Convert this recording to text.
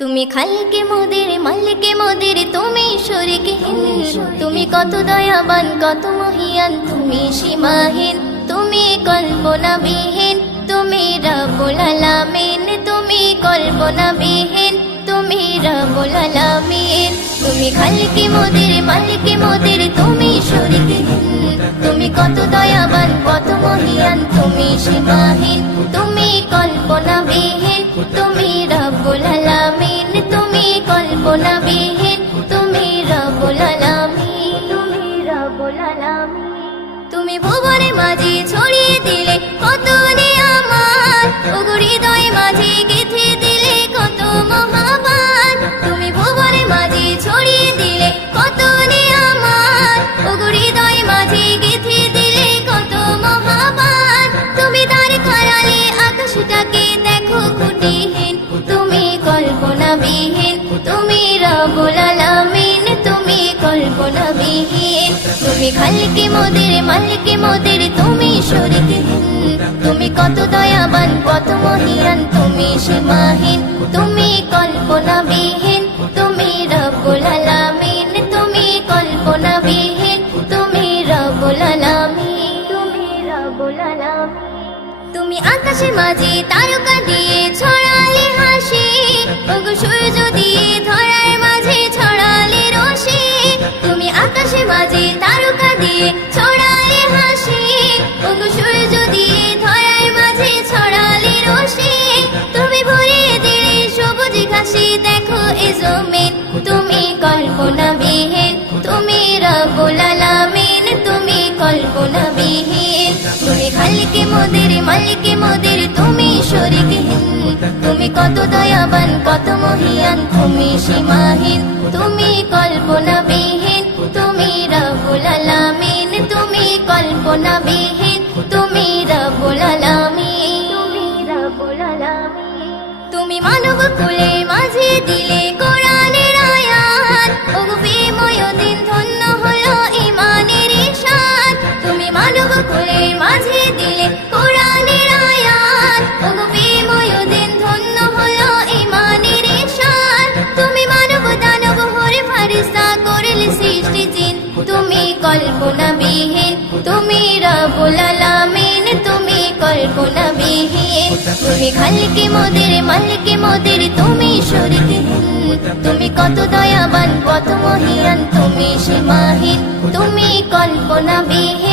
তুমি খালিকে মোদের, মালিকে মোদের, তুমি শরীকে তুমি কত দয়াবান, কত মহিয়ান, তুমি সীমাহীন। তুমি কল্পনা বিহীন তুমি রবুল আলামিন তুমি কল্পনা বিহীন তুমি আলামিন তুমি খালিকে মোদের, মালিকে মোদের, তুমি শরীকে তুমি কত দয়াবান, কত মহিয়ান, তুমি সীমাহীন। তুমি কল্পনা বিহীন তুমি তুমি ভুবনে মাঝে ছড়িয়ে দিলে কত আমার। হৃদয় দিলে কত মহাবান তুমি ভুবনে মাঝে ছড়িয়ে দিলে কত আমার। হৃদয় দিলে কত মহাবান তুমি তার আকাশটাকে দেখো তুমি কল্পনা বিহীন তুমি খালিকে মোদের, মালিকে মোদের, তুমি শরীকে তুমি কত দয়াবান কত মহিয়ান, তুমি সীমাহীন। তুমি কল্পনা বিহীন তুমি রবুল আলামিন। তুমি কল্পনা বিহীন তুমি রবুল আলামিন। তুমি রবুল আলামিন। তুমি আকাশে মাঝে তারকা দিয়ে ছড়ালে হাসি। ওগো খালিকে মোদের, মালিকে মোদের, তুমি শরীকে তুমি কত দয়াবান, কত মহিয়ান, তুমি সীমাহীন। তুমি কল্পনা বিহীন তুমি রবুল আলামিন। তুমি কল্পনা বিহীন তুমি রবুল আলামিন। তুমি রবুল আলামিন। তুমি মানব কুলে মাঝে দিলে কল্পনা বিহীন তুমি রবুল আলামিন, তুমি কল্পনা বিহীন তুমি খালকে মোদের, মালকে মোদের, তুমি শরীকে তুমি কত দয়াবান কত মহিয়ান তুমি সীমাহীন। তুমি কল্পনা বিহীন